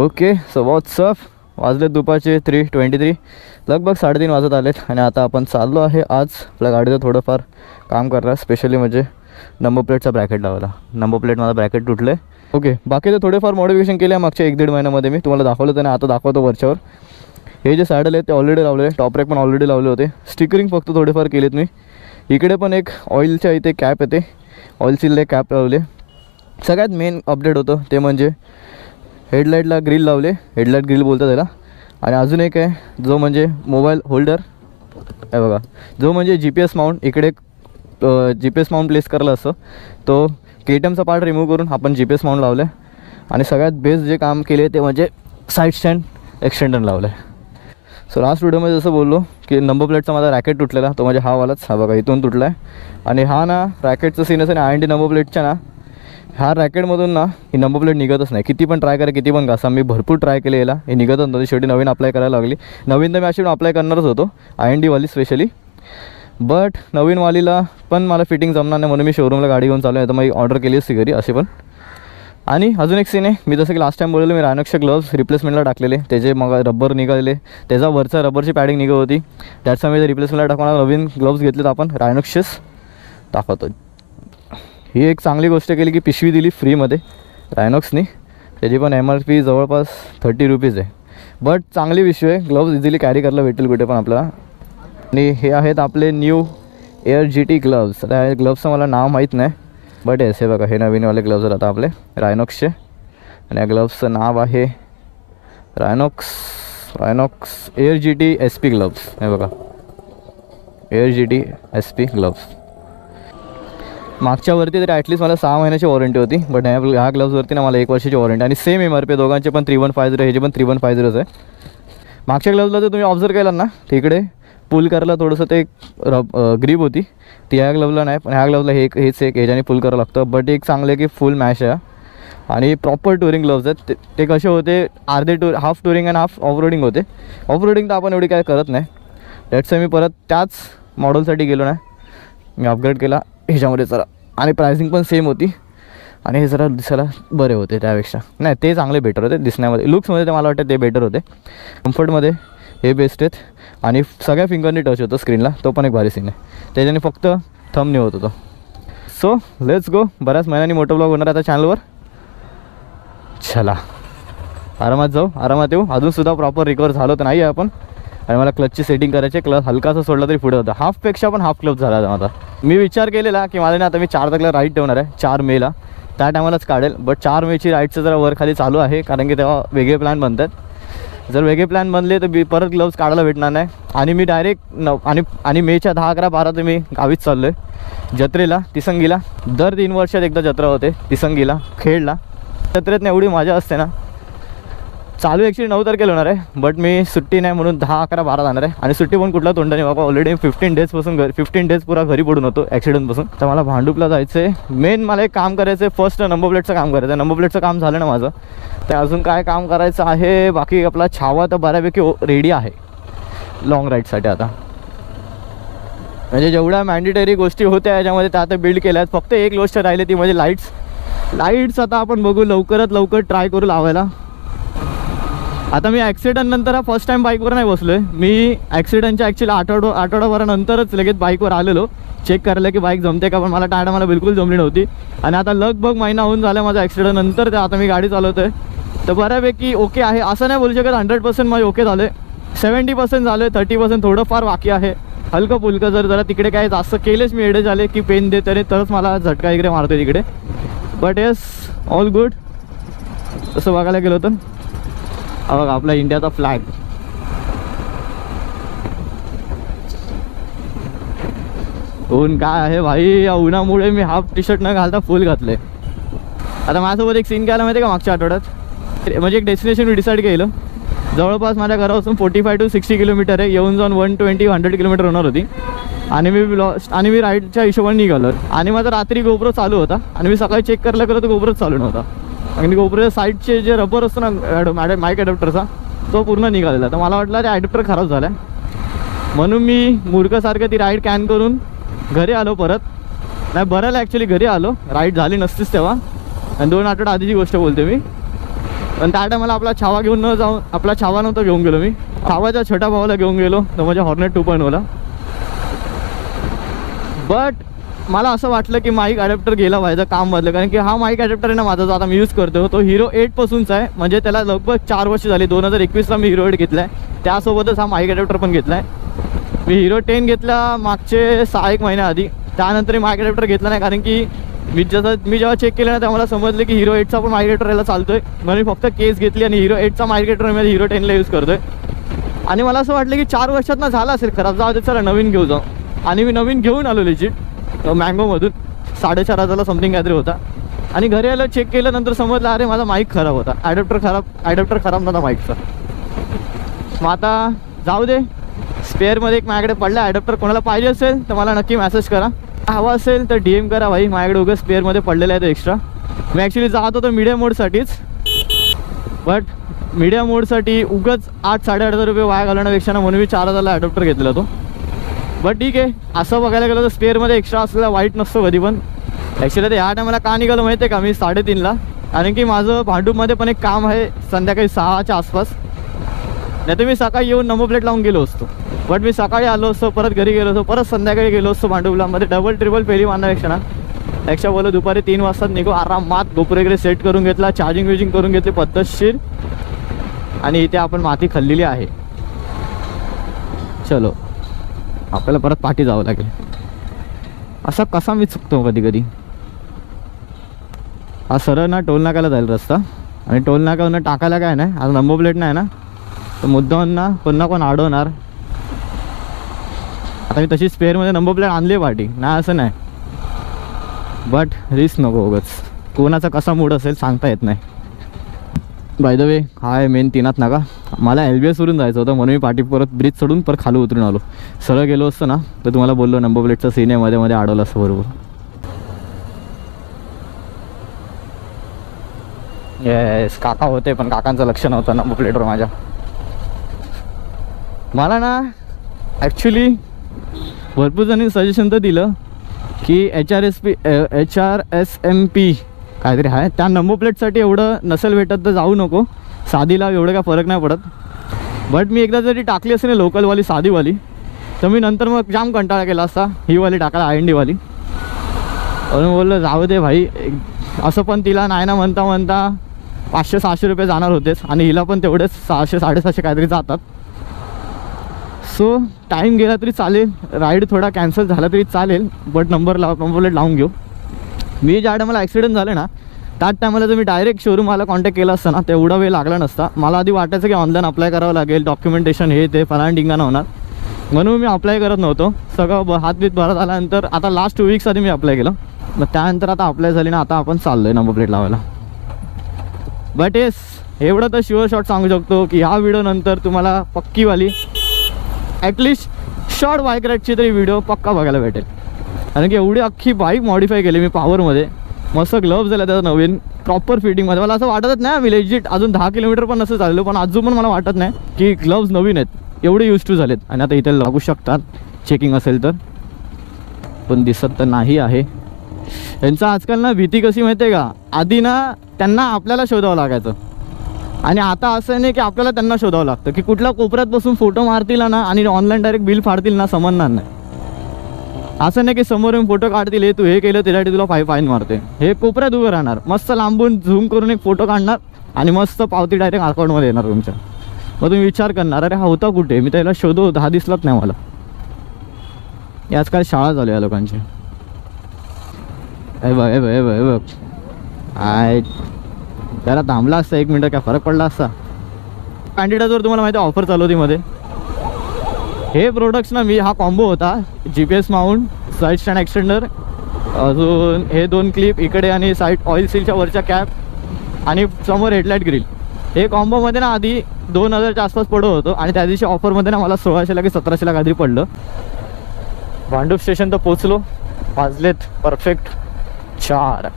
Okay, so WhatsApp, वाजले दुपारचे 3:23, लगभग 3:30 वाजत आलेत आणि आता आपण चाललो आहे आज आपल्या गाडीचं थोडंफार काम करायला, स्पेशली म्हणजे नंबर प्लेटचा ब्रॅकेट लावायला. नंबर प्लेट माझा ब्रॅकेट तुटले. ओके, बाकी तर थोडेफार मॉडिफिकेशन केले आहे मागच्या 1-1.5 महिन्यामध्ये. मी तुम्हाला दाखवलं तर नाही, आता दाखवतो वरच्यावर. हे जे सॅडल आहेत ते ऑलरेडी लावले, टॉप रॅक पण ऑलरेडी लावले होते. स्टिकरिंग फक्त थोडेफार केलेत मी. इकडे पण एक ऑइलच्या इथे कॅप येते, ऑइल सील कॅप लावले. सगळ्यात मेन अपडेट होतं ते म्हणजे हेडलाईटला ग्रिल लावले, हेडलाईट ग्रिल बोलतात त्याला. आणि अजून एक आहे जो म्हणजे मोबाईल होल्डर आहे बघा, जो म्हणजे GPS माउंट. इकडे GPS माउंट प्लेस करायला असतं, तो KTMचा पार्ट रिमूव्ह करून आपण GPS माउंट लावलं आहे. आणि सगळ्यात बेस्ट जे काम केले ते म्हणजे साईड स्टँड एक्सटेंडर लावलं आहे. सो लास्ट व्हिडिओमध्ये जसं बोललो की नंबर प्लेटचा माझा रॅकेट तुटलेला, तो म्हणजे हा वालाच, हा बघा इथून तुटला आहे. आणि हा ना रॅकेटचं सीन असं ना, IND नंबर प्लेटच्या ना, ह्या रॅकेटमधून ना ही नंबर प्लेट निघतच नाही. किती पण ट्राय करा, किती पण घासा, मी भरपूर ट्राय केले याला, हे निघतच नव्हती. शेवटी नवीन अप्लाय करायला लागली. नवीन तर मी अशी अप्लाय करणारच होतो, IND वाली स्पेशली. बट नवीन वालीला पण मला फिटिंग जमणार नाही म्हणून मी शोरूमला गाडी घेऊन चालू आहे. तर मग ऑर्डर केली असती घरी असे पण. आणि अजून एक सीन आहे, मी जसं की लास्ट टाइम बोललेलो, मी रायनॉक्सचे ग्लोव्स रिप्लेसमेंटला टाकलेले. त्याचे मग रबर निघालेले, त्याचा वरचा रबरची पॅडिंग निघत होती. त्याचा मी रिप्लेसमेंटला टाकून नवीन ग्लोव्स घेतलेत आपण रायनॉक्सचेच. दाखवतो. ही एक चांगली गोष्ट केली की पिशवी दिली फ्रीमध्ये रायनॉक्सनी. त्याची पण MRP जवळपास 30 रुपीज आहे. बट चांगली पिशवी आहे, ग्लोव्स इझिली कॅरी करायला भेटेल कुठे पण आपल्याला. आणि हे आहेत आपले न्यू एअर GT ग्लोव्स. आता या ग्लोव्सचं मला नाव माहीत नाही, बट हे बघा, हे नवीनवाले ग्लोव्ज आहेत आता आपले रायनॉक्सचे. आणि या ग्लोव्सचं नाव आहे रायनॉक्स एअर GT SP ग्लोव्स. हे बघा, एअर GT SP ग्लोव्स. मागच्यावरती तरी ॲटलीस्ट मला 6 महिन्याची वॉरंटी होती, बट ह्या ग्लोव्सवरती ना मला 1 वर्षाची वॉरंटी. आणि सेम MRP दोघांचे पण 3150, ह्याचे पण 3150 आहे. मागच्या ग्लोव्सला जर तुम्ही ऑब्झर्व केलं ना, तिकडे पुल करायला थोडंसं ते ग्रीप होती, ती ह्या ग्लोव्हला नाही. पण ह्या ग्लोव्हला हेच एक ह्याच्याने पुल करावं लागतं. बट एक चांगलं आहे की फुल मॅश आहे आणि प्रॉपर टुरिंग ग्लोव्ज आहेत. ते कसे होते, अर्धे हाफ टुरिंग आणि हाफ ऑफ रोडिंग होते. ऑफ रोडिंग तर आपण एवढी काय करत नाही. दॅट्स मी परत त्याच मॉडेलसाठी गेलो नाही, मी अपग्रेड केला ह्याच्यामध्ये जरा. आणि प्राइसिंग पण सेम होती आणि हे जरा दिसायला बरे होते त्यापेक्षा. नाही, ते चांगले बेटर होते दिसण्यामध्ये, लुक्समध्ये ते मला वाटतं ते बेटर होते. कम्फर्टमध्ये हे बेस्ट आहेत. आणि सगळ्या फिंगरनी टच होतं स्क्रीनला, तो पण एक भारी सीन आहे. त्याच्याने फक्त थंब नाही होत होतं. So let's go. बऱ्याच महिन्यांनी मोठं ब्लॉग होणार आता चॅनलवर. चला आरामात जाऊ, आरामात येऊ. अजूनसुद्धा प्रॉपर रिकवर झालं तर नाही आहे आपण. आणि मला क्लचची सेटिंग करायची. क्लच हलकासा सोडला तरी पुढे होता. हाफपेक्षा पण हाफ क्लच झाला माझा. मी विचार केलेला की मला ना आता मी 4 तारखेला राईड ठेवणार आहे, 4 मेला, त्या टायमालाच काढेल. बट 4 मेची राईडचं जरा वर खाली चालू आहे, कारण की तेव्हा वेगळे प्लॅन बनतात. जर वेगळे प्लॅन बनले तर परत ग्लोव्स काढायला भेटणार नाही. आणि मी डायरेक्ट आणि मेच्या 10, 11, 12 तर मी गावीच चाललो आहे जत्रेला, तिसंगीला. दर 3 वर्षात एकदा जत्रा होते तिसंगीला, खेडला. जत्रेत एवढी मजा असते ना. चालू ॲक्च्युली 9 तारखेला होणार आहे, बट मी सुट्टी नाही म्हणून 10, 11, 12 जाणार आहे. आणि सुट्टी पण कुठला तोंडाने बाबा, ऑलरेडी 15 डेजपासून 15 डेज पुरा घरी पडून होतो ॲक्सिडेंटपासून. तर मला भांडूपला जायचं आहे. मेन मला एक काम करायचं आहे, फर्स्ट नंबर प्लेटचं काम करायचं आहे. नंबर प्लेटचं काम झालं ना माझं, तर अजून काय काम करायचं आहे. बाकी आपला छावा तर बऱ्यापैकी रेडी आहे लाँग राईडसाठी आता. म्हणजे जेवढ्या मॅन्डेटरी गोष्टी होत्या याच्यामध्ये त्या आता बिल्ड केल्या आहेत. फक्त एक गोष्ट राहिली ती म्हणजे लाईट्स आता आपण बघू, लवकरात लवकर ट्राय करू लावायला. आता मी ॲक्सिडेंटनंतर हा फर्स्ट टाईम बाईकवर नाही बसलो आहे. मी ॲक्सिडेंटच्या ॲक्च्युली आठवडाभरानंतरच लगेच बाईकवर आलेलो चेक करायला की बाईक जमते का. पण मला बिलकुल जमली नव्हती. आणि आता लगभग महिना होऊन झाला माझा ॲक्सिडेंटनंतर, आता मी गाडी चालवतो आहे. तर बऱ्यापैकी ओके आहे, असं नाही बोलू शकत 100% माझे ओके झाले. 70% झाले, 30% थोडंफार बाकी आहे. हलकं फुलकं जरा तिकडे काय जास्त केलेच मी एडे झाले की पेन देत तरी तरच मला झटका इकडे मारतो तिकडे. But yes, all good. तसं बघायला गेलं होतं बघा आपला इंडियाचा फ्लॅग. ऊन काय आहे भाई, या उन्हामुळे मी हाफ टी शर्ट न घालता फुल घातले. आता माझ्यासोबत एक सीन काय माहिती आहे का, मागच्या आठवड्यात म्हणजे एक डेस्टिनेशन मी डिसाईड केलं. जवळपास माझ्या घरापासून 45 to 60 किलोमीटर आहे. येऊन जाऊन 120-100 किलोमीटर होणार होती. आणि मी राईडच्या हिशोबाने निघालो. आणि माझा रात्री गोप्रो चालू होता आणि मी सकाळी चेक करायला गेलो तर गोप्रोच चालू नव्हता. आणि गोप्रोच्या साईडचे जे रबर असतो ना माईक ॲडॅप्टरचा तो पूर्ण निघालेला. तर मला वाटलं ते ॲडॅप्टर खराब झाला म्हणून मी मूर्खासारखं ती राईड कॅन करून घरी आलो परत. नाही बरं ॲक्च्युली घरी आलो, राईड झाली नसतीच तेव्हा. आणि 2 आठवडे आधीची गोष्ट बोलते मी. पण त्या टायमाला आपला छावा घेऊन न जाऊन आपला छावा नव्हता घेऊन गेलो मी. छावाच्या छोट्या भावाला घेऊन गेलो तो माझ्या हॉर्नेट 2.0ला. बट मला असं वाटलं की माईक ॲडॅप्टर गेला पाहिजे काम बदलं. कारण की हा माईक ॲडॅप्टर आहे ना माझा जो आता मी यूज करतो तो Hero 8 पासूनचा आहे. म्हणजे त्याला लगभग 4 वर्ष झाली. 2021ला मी Hero 8 घेतला आहे. त्यासोबतच हा माईक ॲडॅप्टर पण घेतला आहे. मी Hero 10 घेतला मागचे 6-1 महिन्याआधी. त्यानंतर माईक ॲडॅप्टर घेतला नाही कारण की मी जेव्हा चेक केलं ना तेव्हा मला समजलं की Hero 8चा पण माईक ॲडॅप्टर याला चालतो आहे. म्हणून मी फक्त केस घेतली आणि Hero 8चा माईक ॲडॅप्टर मी Hero 10ला यूज करतो आहे. आणि मला असं वाटलं की 4 वर्षात ना झाला असेल खराब, जाऊ दे चला नवीन घेऊ जाऊ. आणि मी नवीन घेऊन आलो लिजिट मँगोमधून. 4,500ला समथिंग काहीतरी होता. आणि घरी आलं चेक केलं नंतर समजलं अरे माझा माईक खराब होता, ॲडॅप्टर खराब नव्हता माईकचा. मग आता जाऊ दे, स्पेअरमध्ये एक माझ्याकडे पडला ॲडॅप्टर. कोणाला पाहिजे असेल तर मला नक्की मेसेज करा. हवा असेल तर DM करा भाई, माझ्याकडे उगाच स्पेअरमध्ये पडलेला आहे तो एक्स्ट्रा. मी ॲक्च्युली जात होतो मीडिया मोडसाठीच. बट मीडिया मोडसाठी उगाच 8-8,500 रुपये वाया घालवण्यापेक्षा ना म्हणून मी 4,000ला ॲडॅप्टर घेतलेला तो. बट ठीक आहे, असं बघायला गेलं तर स्पेअरमध्ये एक्स्ट्रा असलेला वाईट नसतो कधी पण. ॲक्च्युली ते ह्या टायमाला का निघालं माहिती आहे का मी 3:30ला. कारण की माझं भांडूपमध्ये पण एक काम आहे संध्याकाळी 6च्या आसपास. नाही तर मी सकाळी येऊन नंबर प्लेट लावून गेलो असतो. बट मी सकाळी आलो असतो, परत घरी गेलो असतो, परत संध्याकाळी गेलो असतो भांडुपलामध्ये. डबल ट्रिपल फेरी मारण्यापेक्षा ना त्यापेक्षा बोललो दुपारी 3 वाजता निघू आरामात. गोप्रो वगैरे सेट करून घेतला, चार्जिंग करून घेतली पद्धतशीर. आणि इथे आपण माती खाल्लेली आहे. चलो आपल्याला परत पाठी जावं लागेल. असा कसा मी चुकतो कधी कधी. हा सरळ ना टोल नाक्याला जाईल रस्ता. आणि टोल नाक्यावरनं टाकायला काय नाही, आज नंबर प्लेट नाही ना तर मुद्दांना पुन्हा कोण अडवणार. आता मी तशी स्पेअरमध्ये नंबर प्लेट आणली पाठी नाही असं नाही. बट रिस्क नको उगाच. कोणाचा कसा मूड असेल सांगता येत नाही. बाय द वे हा आहे मेन 3 नाका. मला LBS वरून जायचं होतं म्हणून मी पाठी परत ब्रिज चढून परत खाली उतरून आलो. सरळ गेलो असतो ना तर तुम्हाला बोललो नंबर प्लेटचा सीन आहे मध्ये अडवलं असतं बरोबर. येस काका होते पण काकांचं लक्ष नव्हतं नंबर प्लेटवर माझ्या. मला ना ॲक्च्युली भरपूर जणांनी सजेशन तर दिलं की HRSMP काहीतरी आहे त्या नंबर प्लेटसाठी एवढं नसेल भेटत तर जाऊ नको, साधीला एवढं काय फरक नाही पडत. बट मी एकदा जरी टाकली असेल ना लोकलवाली साधीवाली तर मी नंतर मग जाम कंटाळा केला असता ही वाली टाकायला IND वाली. म्हणून बोललं जाऊ दे भाई. असं पण तिला नाही ना म्हणता 500-600 रुपये जाणार होतेच आणि हिला पण तेवढेच 600-750 काहीतरी जातात. सो टाईम गेला तरी चालेल, राईड थोडा कॅन्सल झाला तरी चालेल. बट नंबर प्लेट लावून घेऊ. मी ज्या टायमाला ॲक्सिडेंट झालं ना त्याच टायमाला जर मी डायरेक्ट शोरूमला कॉन्टॅक्ट केला असता ना तेवढा वेळ लागला नसता. मला आधी वाटायचं की ऑनलाईन अप्लाय करावं लागेल, डॉक्युमेंटेशन हे ते फलान टिंगाणं होणार म्हणून मी अप्लाय करत नव्हतो. सगळं हातबीत भरत आल्यानंतर आता लास्ट 2 वीक्स आधी मी अप्लाय केलं. मग त्यानंतर आता अप्लाय झाली ना आता आपण चाललो आहे नंबर प्लेट लावायला. बट येस एवढं तर शुअर शॉट सांगू शकतो की ह्या व्हिडिओनंतर तुम्हाला पक्कीवाली ॲटलिस्ट शॉर्ट बाईक राईडची तरी व्हिडिओ पक्का बघायला भेटेल. कारण की एवढी अख्खी बाईक मॉडिफाय केली मी पॉवरमध्ये. मस्त ग्लव्ज झाल्या त्याचं नवीन प्रॉपर फिटिंगमध्ये. मला असं वाटतच नाही मी लेजिट अजून 10 किलोमीटर पण नसं चाललो पण अजून पण मला वाटत नाही की ग्लव्ज नवीन आहेत, एवढे यूज टू झालेत. आणि आता इथे लागू शकतात चेकिंग असेल तर, पण दिसत तर नाही आहे. यांचं आजकाल ना भीती कशी माहिती आहे का, आधी ना त्यांना आपल्याला शोधावं लागायचं आणि आता असं नाही की आपल्याला त्यांना शोधावं लागतं की कुठल्या कोपऱ्यात बसून फोटो मारतील ना आणि ऑनलाईन डायरेक्ट बिल फाडतील ना समजणार नाही. असं नाही की समोरून फोटो काढतील हे तू हे केलं त्यासाठी तुला फाईन मारते. हे कोपऱ्यात उभं राहणार मस्त लांबून झूम करून एक फोटो काढणार आणि मस्त पावती डायरेक्ट अकाउंटमध्ये येणार तुमच्या. मग तुम्ही विचार करणार अरे हा होता कुठे, मी त्याला शोधू 10 दिसलाच नाही मला. आजकाल शाळा झाली या लोकांची. हे बघ आय त्याला थांबला असता 1 मिनटं काय फरक पडला असता. कॅन्डिडेटवर तुम्हाला माहिती ऑफर चालू होती मध्ये. हे प्रोडक्ट्स ना मी हा कॉम्बो होता GPS mount, side stand extender, अजून हे 2 क्लिप इकडे आणि साईड ऑइल सीलच्या वरच्या कॅप आणि समोर हेडलाईट ग्रिल. हे कॉम्बोमध्ये ना आधी 2000च्या आसपास पडत होतं आणि त्या दिवशी ऑफरमध्ये ना मला 1600ला की 1700ला काहीतरी पडलं. भांडूप स्टेशन तर पोचलो, वाजलेत परफेक्ट 4.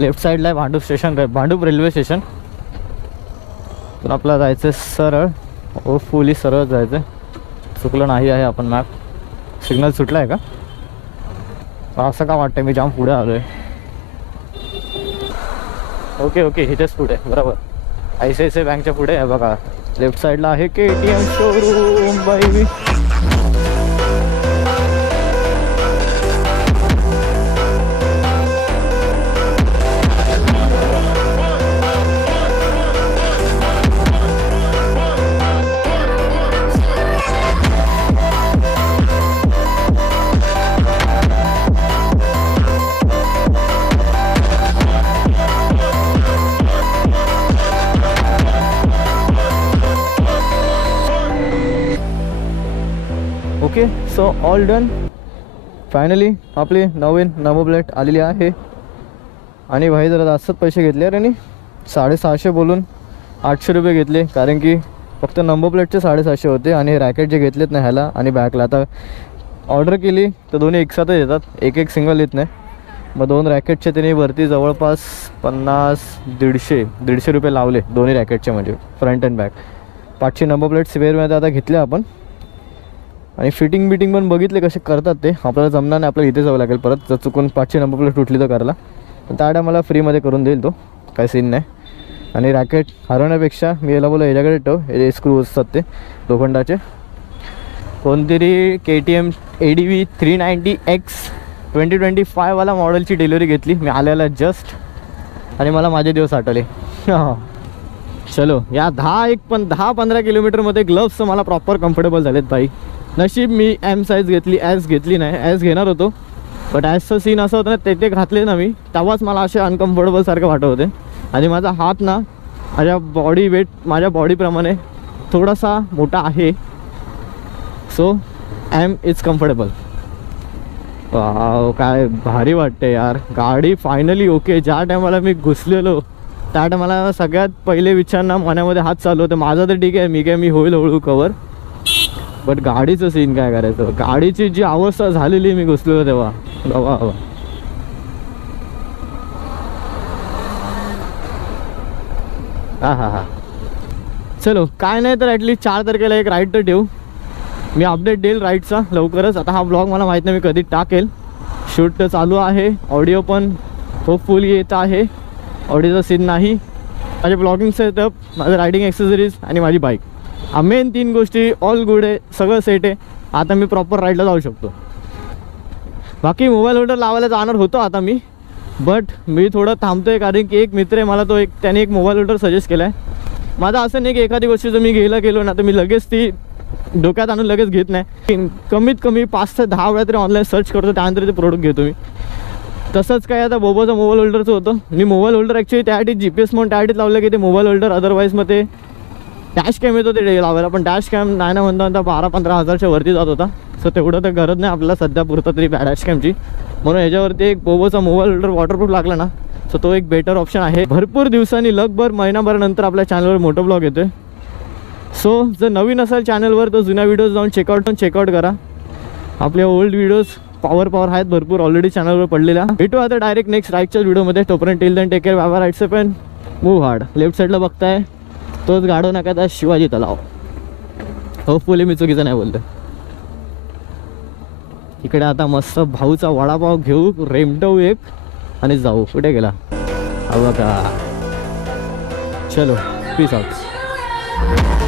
लेफ्ट साईडला आहे Bhandup station, Bhandup railway station. तर आपल्याला जायचं आहे सरळ, होपफुली सरळ जायचं आहे. चुकलं नाही आहे आपण मॅप. सिग्नल सुटला आहे का? असं का वाटतं मी जाम पुढे आलो आहे. ओके ओके, इथेच पुढे बरोबर. ICICI बँकच्या पुढे आहे बघा. लेफ्ट साईडला आहे KTM शोरूम बाई. Okay so all done. Finally आपली नवीन नंबर प्लेट आलेली आहे. आणि भाई जरा जास्तच पैसे घेतले रे. 650 बोलून 800 रुपये घेतले, कारण की फक्त नंबर प्लेटचे 750 होते आणि रॅकेट जे घेतलेत ना ह्याला आणि बॅकला. आता ऑर्डर केली तर दोन्ही एकसाथच येतात, एक सिंगल येत नाही. मग 2 रॅकेटचे त्यांनी वरती जवळपास 50-150 रुपये लावले दोन्ही रॅकेटचे, म्हणजे front and back. 500 number plate स्पेअरमध्ये आता घेतल्या आपण. आणि फिटिंग बिटिंग पण बघितले कसे करतात ते. आपल्याला जमणार नाही, आपल्याला इथे जावं लागेल परत. जर चुकून 500 नंबर प्लेट तुटली तर करायला. पण त्या मला फ्रीमध्ये करून देईल तो, काही सीन नाही. आणि रॅकेट हरवण्यापेक्षा मी याला बोला याच्याकडे ठेव, हे स्क्रू असतात ते लोखंडाचे. कोणतरी KTM ADV 390X 2025 वाला मॉडेलची डिलिव्हरी घेतली मी आल्याला जस्ट. आणि मला माझे दिवस आठवले. चलो या 10-15 किलोमीटरमध्ये ग्लव्स मला प्रॉपर कम्फर्टेबल झालेत भाई. नशीब मी M साईज घेतली, ॲस घेतली नाही. ॲस घेणार होतो बट ॲसचं सीन असं होतं ना, ते घातले ना मी तेव्हाच मला असे अनकम्फर्टेबल सारखं वाटत होते. आणि माझा हात ना माझ्या बॉडी वेट माझ्या बॉडीप्रमाणे थोडासा मोठा आहे. So M is comfortable. काय भारी वाटते यार गाडी फायनली. ओके, ज्या टायमाला मी घुसलेलो त्या टायमाला सगळ्यात पहिले विचार ना मनामध्ये हात चालू होते. माझा तर ठीक आहे, मी होईल हळूहळू कवर. बट गाडीचं सीन काय करायचं. गाडीची जी अवस्था झालेली मी घुसलेलो तेव्हा बाबा. हा चलो काय नाही तर ॲटलीस्ट 4 तारखेला एक राईड तर ठेवू. मी अपडेट देईल राईडचा लवकरच. आता हा ब्लॉग मला माहीत नाही मी कधी टाकेल. शूट तर चालू आहे, ऑडिओ पण होपफुली येत आहे. ऑडिओचा सीन नाही. माझे ब्लॉगिंग सेटअप, माझं रायडिंग ॲक्सेसरीज आणि माझी बाईक, मेन 3 गोष्टी ऑल गुड आहे, सगळं सेट आहे. आता मी प्रॉपर राईडला जाऊ शकतो. बाकी मोबाईल होल्डर लावायला जाणार होतो आता मी, बट मी थोडं थांबतो आहे कारण की एक मित्र आहे मला, तो त्याने एक मोबाईल होल्डर सजेस्ट केला आहे. माझं असं नाही की एखादी गोष्ट जर मी गेलो ना तर मी लगेच ती डोक्यात आणून लगेच घेत नाही. कमीत कमी 5 ते 10 वेळा तरी ऑनलाईन सर्च करतो, त्यानंतर ते प्रोडक्ट घेतो मी. तसंच काय आता बोबोचं मोबाईल होल्डरचं होतं. मी मोबाईल होल्डर ॲक्च्युली त्यासाठी GPS म्हणून त्यासाठी लावलं की ते मोबाईल होल्डर अदरवाईज मग ते डॅश कॅम येतो ते लावायला, पण डॅश कॅम नाही ना म्हणता 12-15 हजारच्या वरती जात होता. सो तेवढं तर गरज नाही आपल्याला सध्या पुरतं तरी डॅश कॅमची. म्हणून ह्याच्यावरती एक बोबोचा मोबाईल होल्डर वॉटरप्रूफ लागला ना, सो तो एक बेटर ऑप्शन आहे. भरपूर दिवसांनी लगभग महिनाभरानंतर आपल्या चॅनलवर मोठं ब्लॉग येतो आहे. सो जर नवीन असेल चॅनलवर तर जुन्या व्हिडिओज जाऊन चेकआउट करा. आपले ओल्ड व्हिडिओज पॉवर आहेत भरपूर ऑलरेडी चॅनलवर पडलेल्या. भेटू आता डायरेक्ट नेक्स्ट राईडच्या व्हिडिओमध्ये. तोपर्यंत till then take care, bye bye. राईटचं पण मूव्ह हार्ड. लेफ्ट साईडला बघताय तोच गाडो नका त्या शिवाजी तलाव. होपफुली मी चुकीचं नाही बोलतो. इकडे आता मस्त भाऊचा वडापाव घेऊ, रेमटवू एक आणि जाऊ. कुठे गेला हवा का. चलो पीस आउट.